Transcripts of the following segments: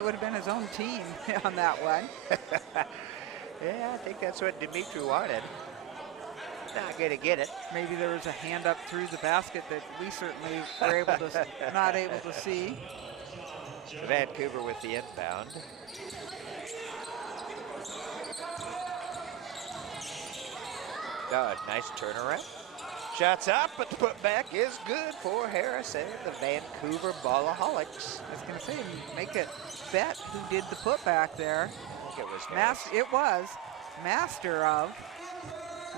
It would have been his own team on that one. Yeah, I think that's what Dimitri wanted. Not going to get it. Maybe there was a hand up through the basket that we certainly were able to not able to see. Vancouver with the inbound. Oh, nice turnaround. Shots up, but the putback is good for Harris and the Vancouver Balloholics. I was going to say, make a bet who did the putback there. I think it was Harris. It was. Master of.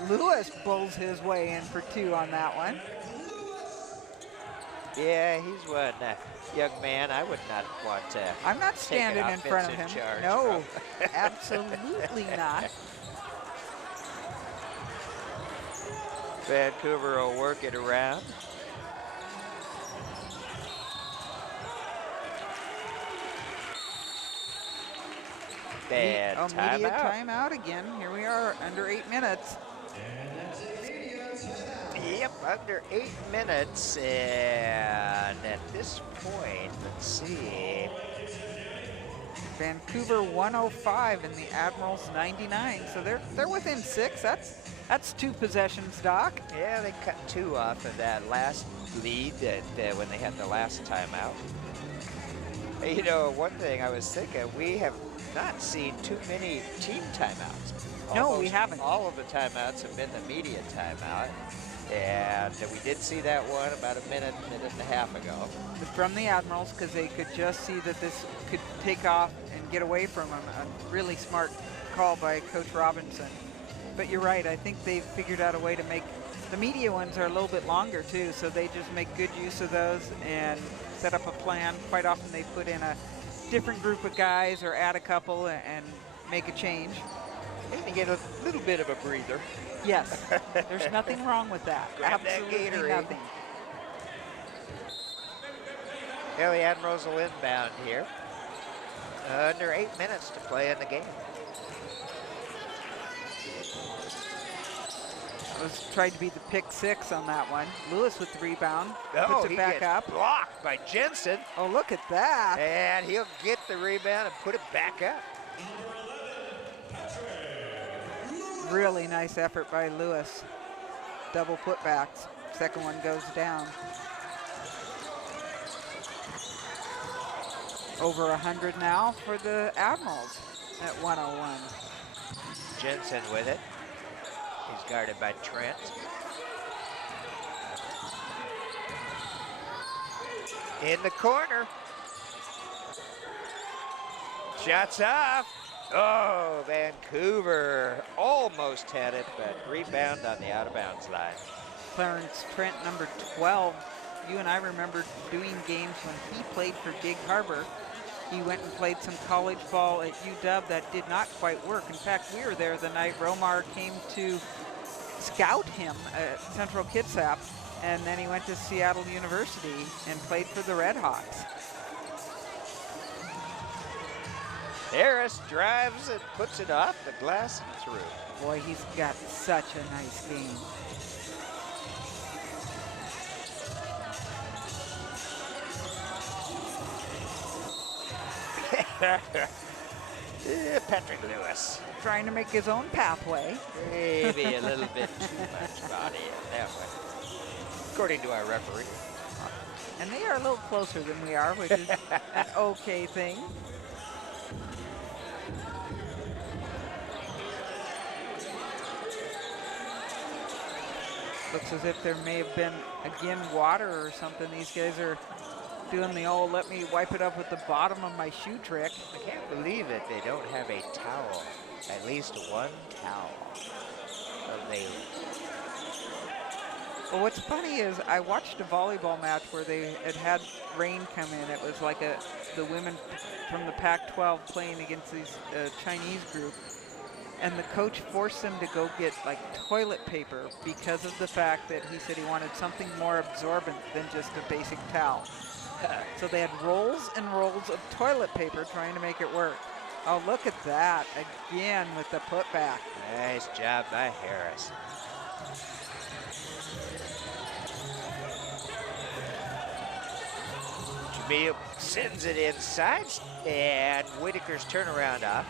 Lewis bulls his way in for 2 on that one. Yeah, he's one young man I would not want to. I'm not standing in front of him. No, from. absolutely not. Vancouver will work it around. Bad immediate timeout. timeout again. Here we are, under 8 minutes. Yep, under 8 minutes, and at this point, let's see. Vancouver 105 and the Admirals 99, so they're within 6. That's 2 possessions, Doc. Yeah, they cut 2 off of that last lead that when they had the last timeout. You know, one thing I was thinking, we have not seen too many team timeouts. No, we haven't. All of the timeouts have been the media timeout. And we did see that one about a minute and a half ago. From the Admirals, because they could just see that this could take off and get away from them. A really smart call by Coach Robinson. But you're right, I think they've figured out a way to make, the media ones are a little bit longer too, so they just make good use of those and set up a plan. Quite often they put in a different group of guys or add a couple and make a change. And get a little bit of a breather. Yes, there's nothing wrong with that. Grab Absolutely that Gatorade. nothing. Yeah, the Admirals will inbound here. Under 8 minutes to play in the game. Was tried to be the pick 6 on that one. Lewis with the rebound, Oh, puts it back up. Blocked by Jensen. Oh, look at that. And he'll get the rebound and put it back up. Really nice effort by Lewis. Double putbacks. Second one goes down. Over 100 now for the Admirals at 101. Jensen with it. He's guarded by Trent. In the corner. Shots off. Oh, Vancouver almost had it, but rebound on the out-of-bounds line. Clarence Trent, number 12. You and I remember doing games when he played for Gig Harbor. He went and played some college ball at UW that did not quite work. In fact, we were there the night Romar came to scout him at Central Kitsap, and then he went to Seattle University and played for the Red Hawks. Harris drives and puts it off the glass and through. Boy, he's got such a nice game. Yeah, Patrick Lewis. Trying to make his own pathway. Maybe a little bit too much body in that one, according to our referee. And they are a little closer than we are, which is an okay thing. Looks as if there may have been, again, water or something. These guys are doing the old let me wipe it up with the bottom of my shoe trick. I can't believe it. They don't have a towel. At least one towel. Well, what's funny is I watched a volleyball match where they had rain come in. It was like the women from the Pac-12 playing against these Chinese group. And the coach forced them to go get like toilet paper because of the fact that he said he wanted something more absorbent than just a basic towel. So they had rolls and rolls of toilet paper trying to make it work. Oh, look at that, again with the putback. Nice job by Harris. Jamil sends it inside, and Whitaker's turnaround off.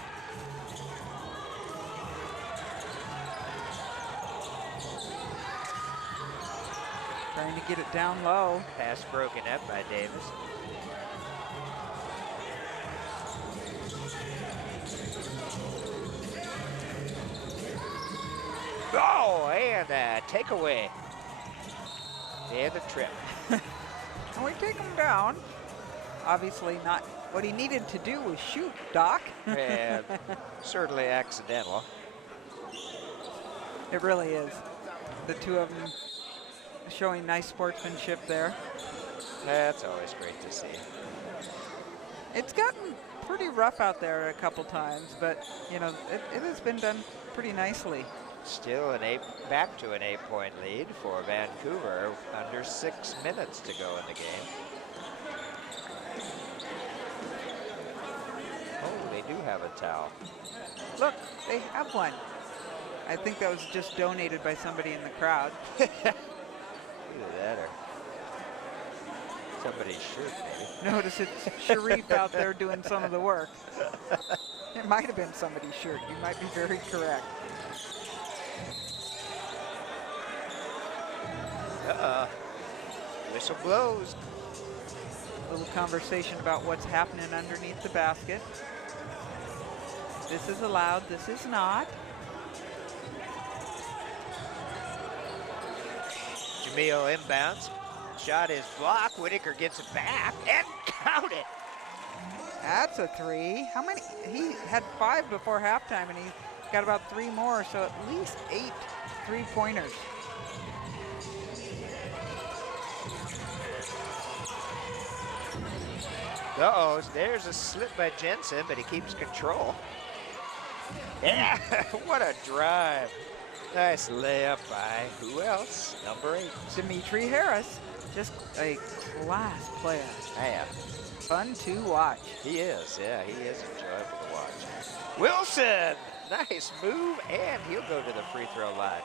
Trying to get it down low. Pass broken up by Davis. Oh, and a takeaway. And a trip. And we take him down. Obviously not. What he needed to do was shoot, Doc. And certainly accidental. It really is. The two of them showing nice sportsmanship there. That's always great to see. It's gotten pretty rough out there a couple times, but you know, it has been done pretty nicely. Still back to an 8-point lead for Vancouver. Under 6 minutes to go in the game. Oh, they do have a towel. Look, they have one. I think that was just donated by somebody in the crowd. Either that or somebody's shirt, maybe. Notice it's Sharif out there doing some of the work. It might have been somebody's shirt. You might be very correct. Whistle blows. A little conversation about what's happening underneath the basket. This is allowed, this is not. Jamil inbounds. Shot is blocked. Whitaker gets it back and count it. That's a three. How many? He had 5 before halftime, and he got about 3 more, so at least 8 3-pointers. Uh-oh, there's a slip by Jensen, but he keeps control. Yeah, what a drive. Nice layup by who else? Number 8. Dimitri Harris, just a class player. Yeah. Fun to watch. He is, yeah, he is enjoyable to watch. Wilson, nice move, and he'll go to the free throw line.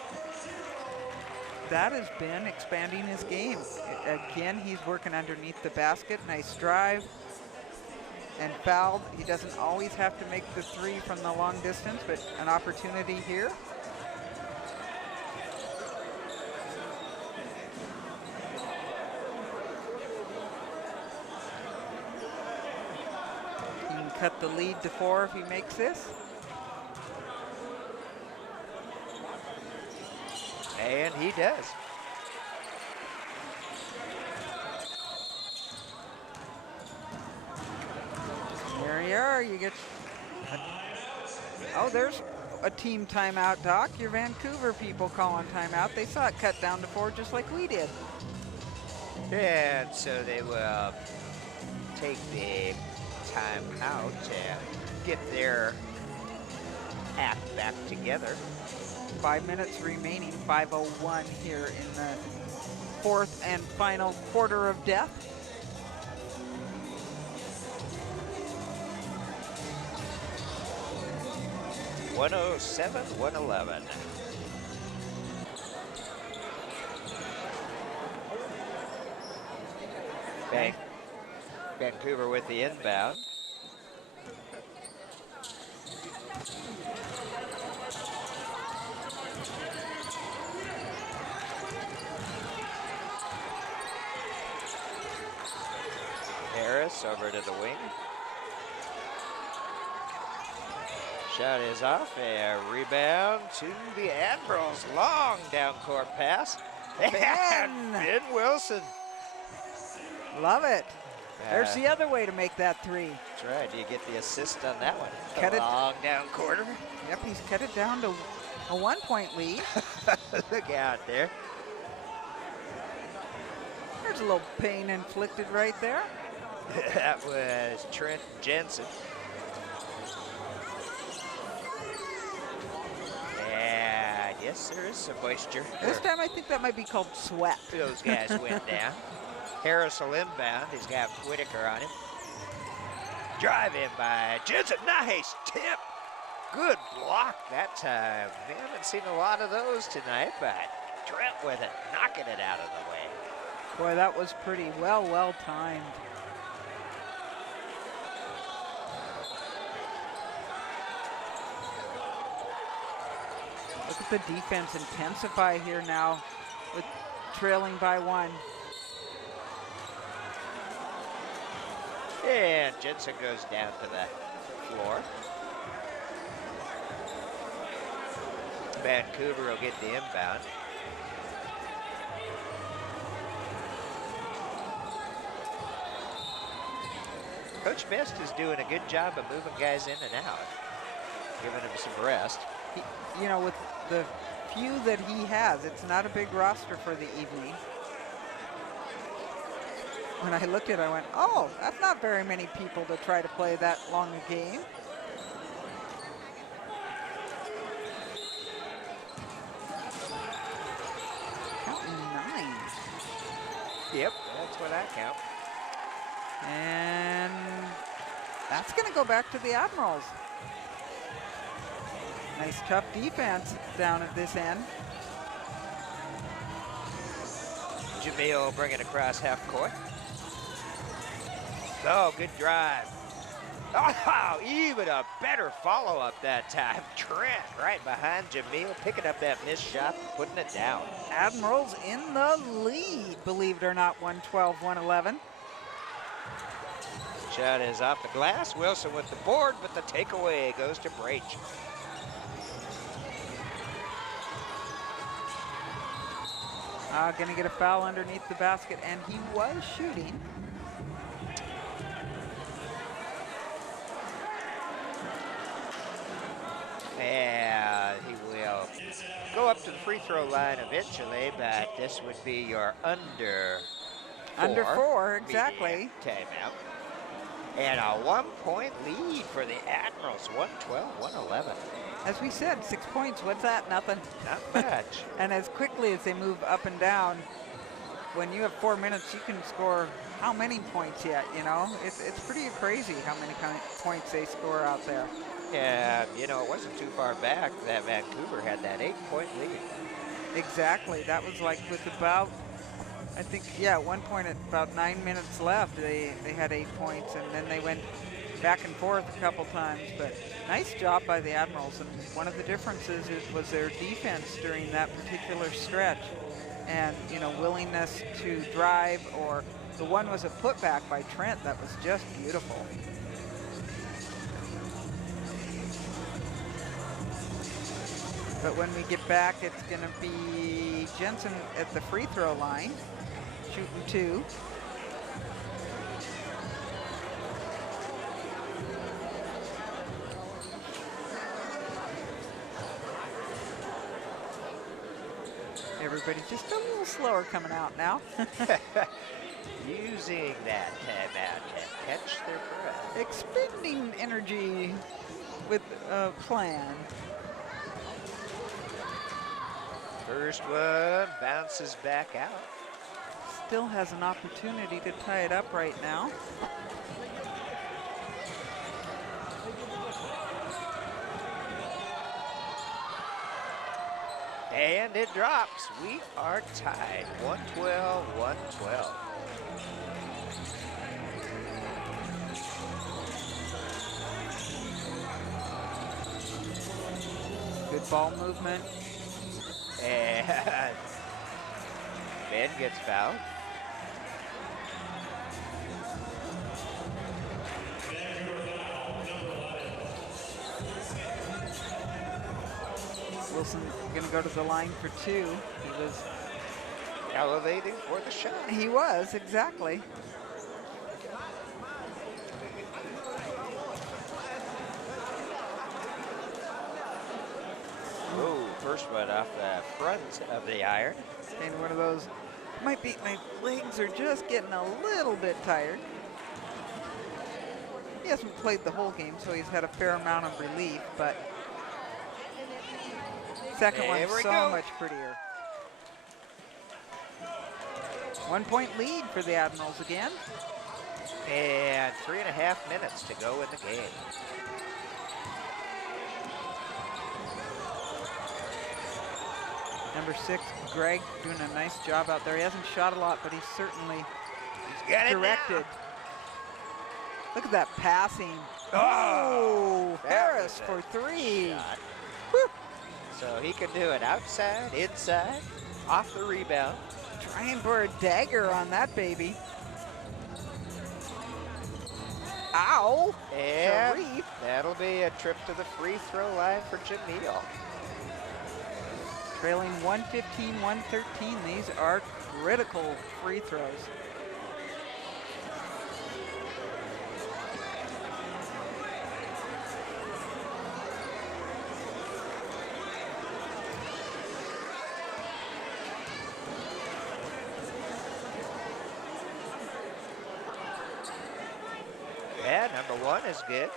That has been expanding his game. Again, he's working underneath the basket. Nice drive. And fouled. He doesn't always have to make the 3 from the long distance, but an opportunity here. He can cut the lead to 4 if he makes this. And he does. There you are. You get. Oh, there's a team timeout, Doc. Your Vancouver people calling timeout. They saw it cut down to 4 just like we did. And so they will take the timeout and get their act back together. 5 minutes remaining, 5:01 here in the 4th and final quarter of death. (107-111). Vancouver with the inbound. Harris over to the wing. Shot is off, a rebound to the Admirals. Long down court pass. And Ben Wilson. Love it. There's the other way to make that 3. That's right. Do you get the assist on that one? Cut it. Long down quarter. Yep, he's cut it down to a 1-point lead. Look out there. There's a little pain inflicted right there. That was Trent Jensen. Yeah, yes, there is some moisture. This time I think that might be called sweat. Those guys went down. Harris will inbound. He's got Whitaker on him. Drive in by Jensen. Nice tip. Good block that time. We haven't seen a lot of those tonight, but Trent with it, knocking it out of the way. Boy, that was pretty well timed. 1 at the defense intensify here now with trailing by 1. And Jensen goes down to the floor. Vancouver will get the inbound. Coach Best is doing a good job of moving guys in and out, giving them some rest. You know, with the few that he has, it's not a big roster for the evening. When I looked at it, I went, oh, that's not very many people to try to play that long a game. Counting 9. Yep, that's what I count. And that's going to go back to the Admirals. Nice tough defense down at this end. Jamil bring it across half court. Oh, good drive. Oh, even a better follow-up that time. Trent right behind Jamil, picking up that missed shot, putting it down. Admirals in the lead, believe it or not, 112-111. Shot is off the glass. Wilson with the board, but the takeaway goes to Breach. Gonna get a foul underneath the basket, and he was shooting. And he will go up to the free throw line eventually, but this would be your under four, exactly. Timeout. And a 1-point lead for the Admirals, 112-111. As we said, 6 points, what's that? Nothing. Not much. And as quickly as they move up and down, when you have 4 minutes, you can score how many points yet, you know? It's pretty crazy how many points they score out there. Yeah, you know, it wasn't too far back that Vancouver had that 8-point lead. Exactly. That was like with about, I think, yeah, at one point at about 9 minutes left, they had 8 points, and then they went back and forth a couple times. But nice job by the Admirals. And one of the differences was their defense during that particular stretch, and, you know, willingness to drive, or the one was a putback by Trent that was just beautiful. But when we get back, it's going to be Jensen at the free throw line, shooting 2. Everybody just a little slower coming out now. Using that timeout to catch their breath. Expending energy with a plan. First one bounces back out. Still has an opportunity to tie it up right now. And it drops. We are tied, 112-112. Good ball movement. And Ben gets fouled. Wilson gonna go to the line for 2. He was elevating for the shot. He was, exactly. Whoa, first one off the front of the iron. And one of those, might be, my legs are just getting a little bit tired. He hasn't played the whole game, so he's had a fair amount of relief, but second one's so much prettier. 1 point lead for the Admirals again. And 3.5 minutes to go in the game. Number 6, Greg, doing a nice job out there. He hasn't shot a lot, but he's certainly directed. Look at that passing. Oh, Harris for 3. So he can do it outside, inside, off the rebound. Trying for a dagger on that baby. Ow! And Sharif. that'll be a trip to the free throw line for Jamil. Trailing 115, 113. These are critical free throws. Yeah, number one is good.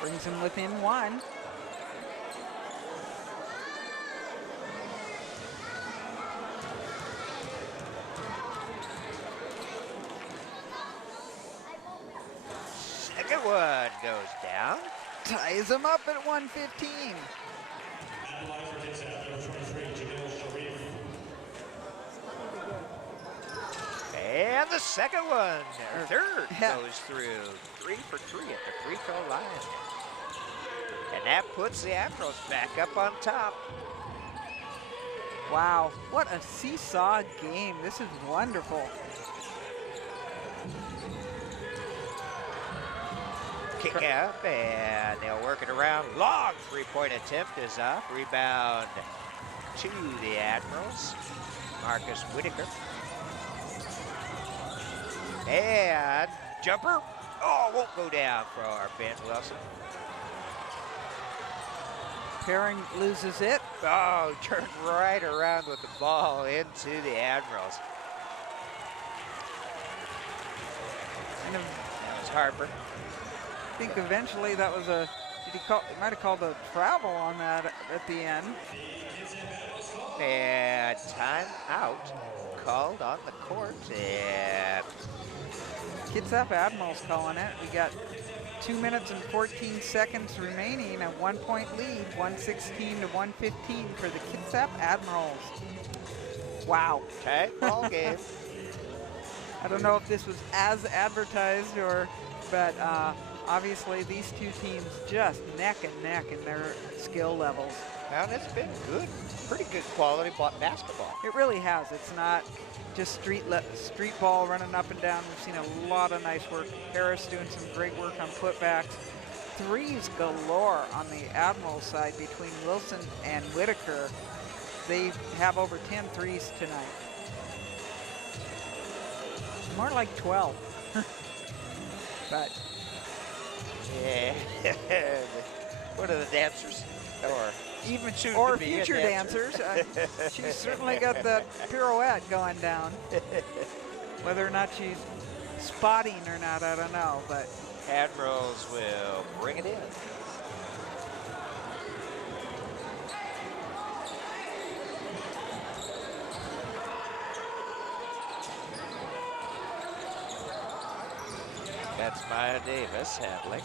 Brings him within one. Second one goes down. Ties him up at 115. And the second one, or third, Yeah. goes through. 3 for 3 at the free throw line. And that puts the Admirals back up on top. Wow, what a seesaw game. This is wonderful. Kick out, and they'll work it around. Long three-point attempt is off. Rebound to the Admirals. Marcus Whitaker. And jumper. Oh, won't go down for our Ben Wilson. Pairing loses it. Oh, turned right around with the ball into the Admirals. And That was Harper. I think eventually that was a, did he call, he might have called a travel on that at the end. And timeout called on the court. And Kitsap Admirals calling it. We got 2 minutes and 14 seconds remaining, a 1-point lead, 116 to 115 for the Kitsap Admirals. Wow. tight ball game. I don't know if this was as advertised but obviously these two teams just neck and neck in their skill levels. And it's been good, pretty good quality basketball. It really has. It's not just street ball running up and down. We've seen a lot of nice work. Harris doing some great work on putbacks. Threes galore on the Admiral side between Wilson and Whitaker. They have over 10 threes tonight. More like 12. But Yeah. What are the dancers? Or even soon or to be a future dancer. dancers. She's certainly got that pirouette going down. Whether or not she's spotting or not, I don't know. But Admirals will bring it in. That's Maya Davis handling.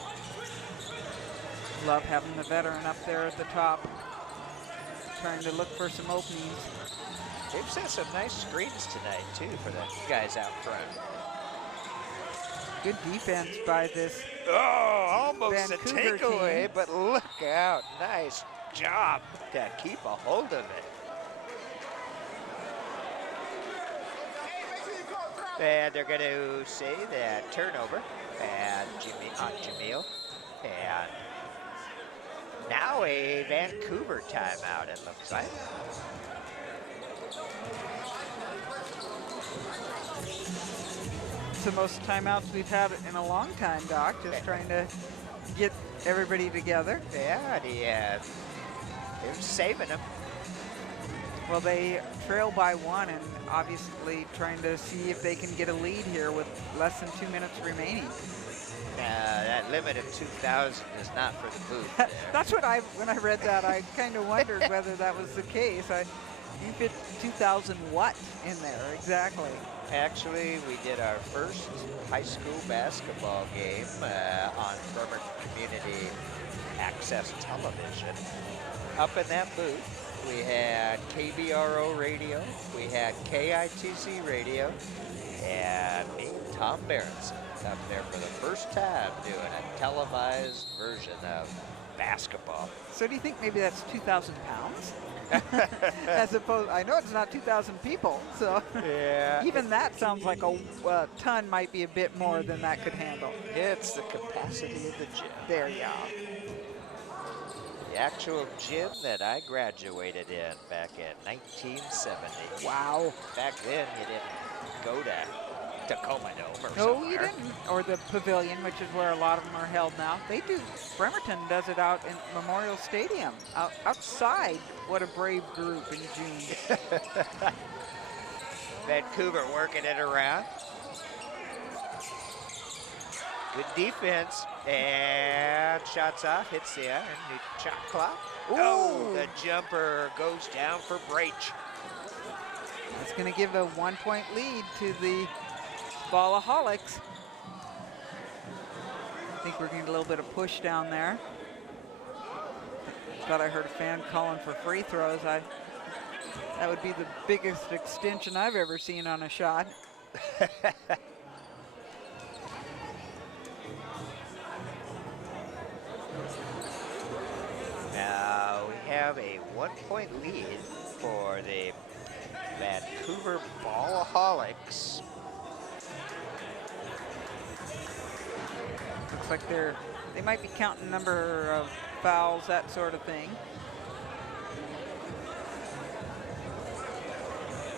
love having the veteran up there at the top, trying to look for some openings. They've set some nice screens tonight, too, for the guys out front. Good defense by this Oh, almost a Vancouver takeaway, team. but look out. Nice job to keep a hold of it. And they're going to say that turnover and on Jamil. And now a Vancouver timeout, it looks like. It's the most timeouts we've had in a long time, Doc, just trying to get everybody together. Yeah, they're saving them. Well, they trail by one and obviously trying to see if they can get a lead here with less than 2 minutes remaining. That limit of 2,000 is not for the booth. That's what when I read that, I kind of wondered whether that was the case. You fit 2,000 what in there exactly? Actually, we did our first high school basketball game on Bremer Community Access Television. Up in that booth, we had KBRO radio, we had KITC radio, and me, Tom Berenson, up there for the first time doing a televised version of basketball. So do you think maybe that's 2,000 pounds? As opposed, I know it's not 2,000 people, so Yeah. even that sounds like a ton might be a bit more than that could handle. It's the capacity of the gym. There you are. The actual gym that I graduated in back in 1970. Wow. Back then, you didn't go to Tacoma Dome or No, somewhere. you didn't. Or the pavilion, which is where a lot of them are held now. They do. Bremerton does it out in Memorial Stadium, outside. What a brave group in June. Vancouver working it around. Good defense. And shots off, hits the iron, new shot clock. Oh, the jumper goes down for Breach. That's going to give a 1-point lead to the Balloholics. I think we're getting a little bit of push down there. Thought I heard a fan calling for free throws. That would be the biggest extension I've ever seen on a shot. Now we have a 1-point lead for the Vancouver Balloholics. Looks like they might be counting number of fouls, that sort of thing.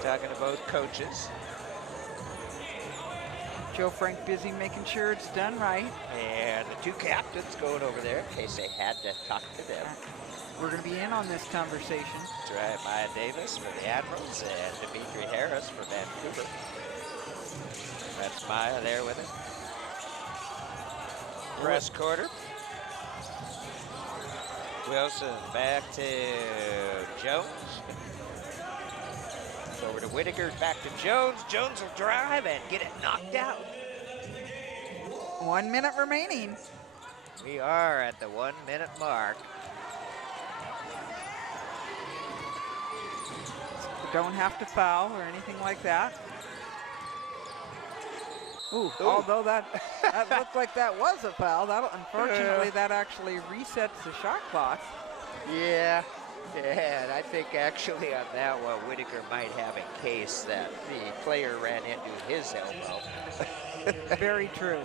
Talking to both coaches. Joe Frank busy making sure it's done right. And the two captains going over there in case they had to talk to them. We're going to be in on this conversation. That's right, Maya Davis for the Admirals and Dimitri Harris for Vancouver. That's Maya there with it. Press quarter. Wilson back to Jones. Over to Whitaker, back to Jones. Jones will drive and get it knocked out. 1 minute remaining. We are at the 1 minute mark. Don't have to foul or anything like that. Ooh. Although that looked like that was a foul. Unfortunately, that actually resets the shot clock. Yeah, and I think actually on that one, Whitaker might have a case that the player ran into his elbow. Very true.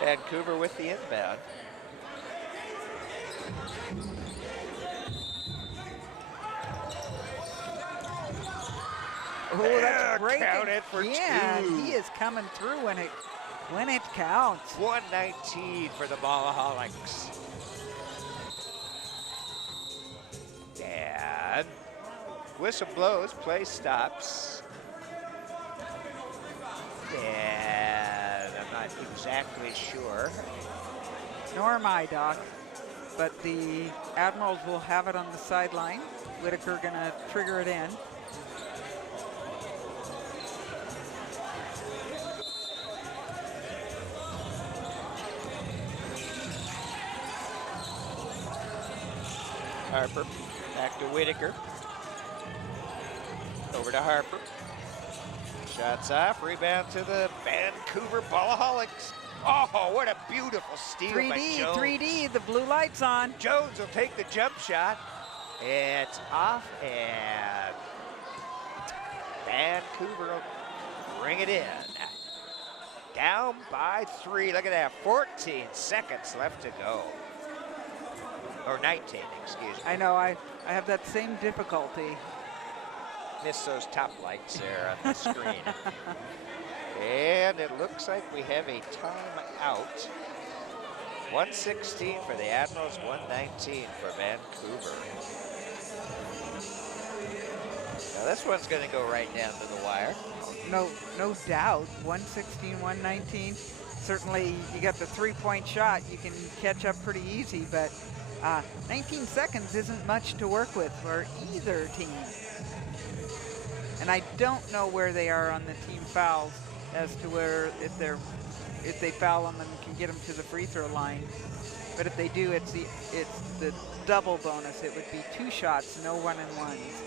Vancouver with the inbound. Oh, that's great. Count it for yeah, two. He is coming through when it counts. 119 for the Balloholics. And whistle blows, play stops. And I'm not exactly sure. Nor am I, Doc. But the Admirals will have it on the sideline. Whitaker gonna trigger it in. Harper, back to Whitaker. Over to Harper. Shots off, rebound to the Vancouver Balloholics. Oh, what a beautiful steal by 3D, Jones. 3D, the blue light's on. Jones will take the jump shot. It's off, and Vancouver will bring it in. Down by 3, look at that, 14 seconds left to go. Or 19, excuse me. I know, I have that same difficulty. Miss those top lights there on the screen. And it looks like we have a timeout. 116 for the Admirals, 119 for Vancouver. Now this one's going to go right down to the wire. No doubt. 116, 119. Certainly, you got the 3-point shot. You can catch up pretty easy, but 19 seconds isn't much to work with for either team. And I don't know where they are on the team fouls as to where if they foul them and can get them to the free throw line. But if they do, it's the double bonus. It would be 2 shots, no 1-and-1s.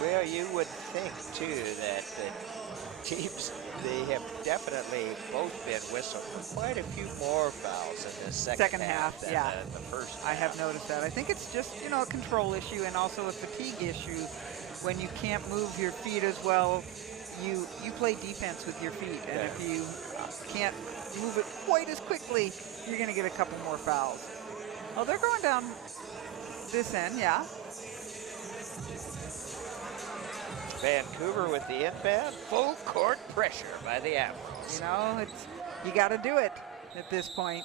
Well, you would think too that the teams they have definitely both been whistled for quite a few more fouls in this second half than yeah. the first half. I have noticed that. I think it's just, you know, a control issue and also a fatigue issue. When you can't move your feet as well, you play defense with your feet. And if you can't move it quite as quickly, you're going to get a couple more fouls. Oh, they're going down this end, yeah. Vancouver with the inbound, full court pressure by the Admirals. You know, you got to do it at this point.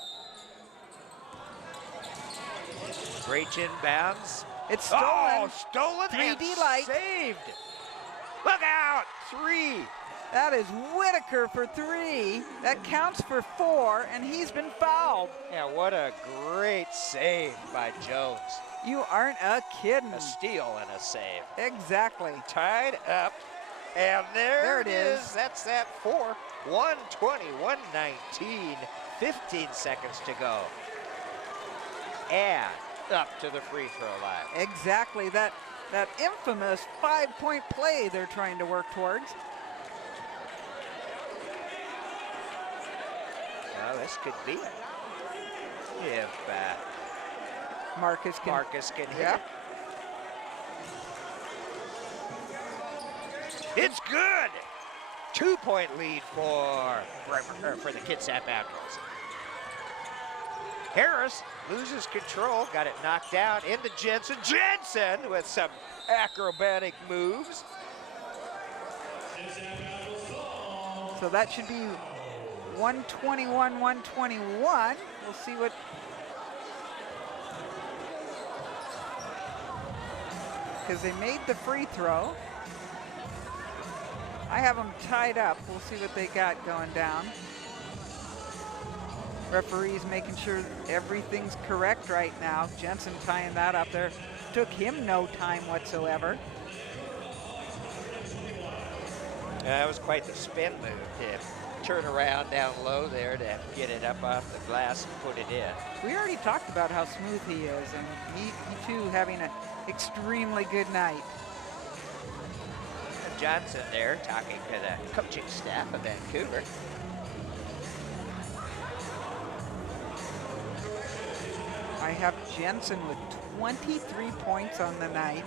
Great inbounds. It's stolen. Oh, stolen 3D and light. saved. Look out, 3. That is Whitaker for 3. That counts for 4, and he's been fouled. Yeah, what a great save by Jones. You aren't kidding. A steal and a save. Exactly. Tied up, and there it is. That's that 4. 120, 119, 15 seconds to go. And up to the free throw line. Exactly. That infamous 5-point play they're trying to work towards. Well, this could be if Marcus can hit it. It's good. 2-point lead for the Kitsap Admirals. Harris loses control, got it knocked out into Jensen. Jensen with some acrobatic moves. So that should be 121, 121. We'll see what. Because they made the free throw. I have them tied up. We'll see what they got going down. Referee's making sure everything's correct right now. Jensen tying that up there. Took him no time whatsoever. That was quite the spin move to turn around down low there to get it up off the glass and put it in. We already talked about how smooth he is, and he too having an extremely good night. Johnson there talking to the coaching staff of Vancouver. I have Jensen with 23 points on the night,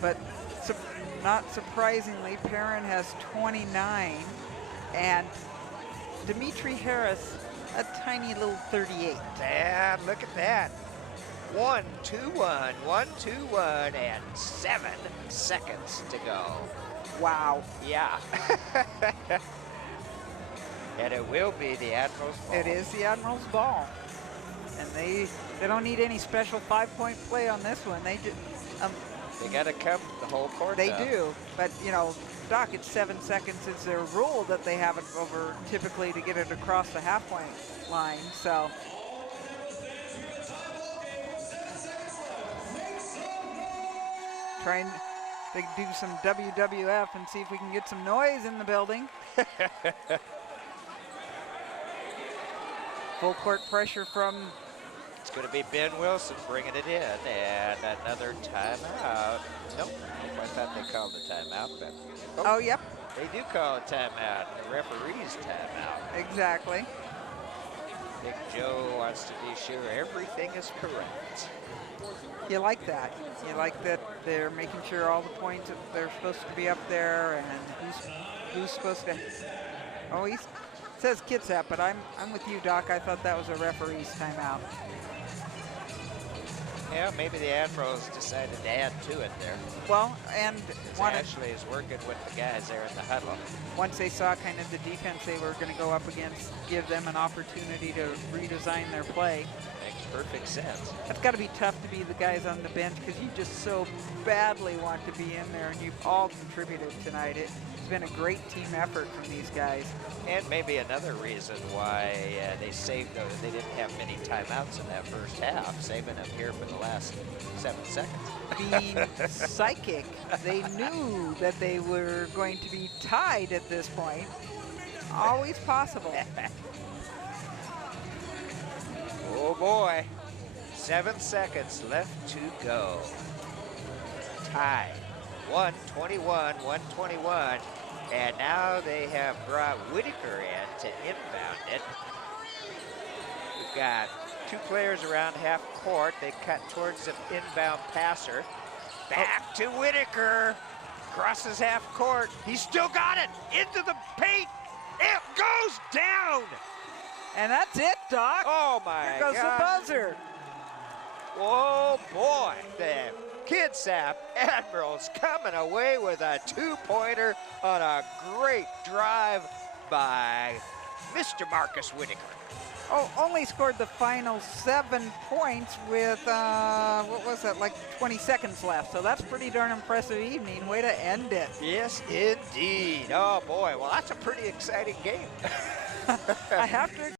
but not surprisingly, Perrin has 29, and Dimitri Harris, a tiny little 38. And look at that. 1, 2, 1, 1, 2, 1, and 7 seconds to go. Wow. Yeah. And it will be the Admirals' ball. It is the Admirals' ball. And they don't need any special 5-point play on this one. They just they got to come the whole court. They do, but you know, Doc, it's 7 seconds. It's their rule that they have it over typically to get it across the half-point line. So. Trying to do some WWF and see if we can get some noise in the building. Full court pressure from. It's going to be Ben Wilson bringing it in, and another timeout. Nope, I thought they called the timeout, but oh, yep. They do call a timeout. The referee's timeout. Exactly. Big Joe wants to be sure everything is correct. You like that. You like that they're making sure all the points that they're supposed to be up there, and who's supposed to. Oh, he says Kitsap, but I'm with you, Doc. I thought that was a referee's timeout. Yeah, maybe the Admirals decided to add to it there. Well, and Ashley is working with the guys there in the huddle. Once they saw kind of the defense they were going to go up against, give them an opportunity to redesign their play. Makes perfect sense. That's got to be tough to be the guys on the bench because you just so badly want to be in there, and you've all contributed tonight. It's been a great team effort from these guys. And maybe another reason why they saved those. They didn't have many timeouts in that first half, saving them here for the last 7 seconds. Being psychic, they knew that they were going to be tied at this point. Always possible. Oh boy, 7 seconds left to go. Tied, 121, 121. And now they have brought Whitaker in to inbound it. We've got 2 players around half court. They cut towards the inbound passer. Back to Whitaker. Crosses half court. He's still got it. Into the paint. It goes down. And that's it, Doc. Oh, my Here goes God. the buzzer. Oh, boy. The Kitsap Admirals coming away with a 2-pointer on a great drive by Mr. Marcus Whitaker. Oh, only scored the final 7 points with, what was that, like 20 seconds left. So that's pretty darn impressive evening. Way to end it. Yes, indeed. Oh, boy. Well, that's a pretty exciting game. I have to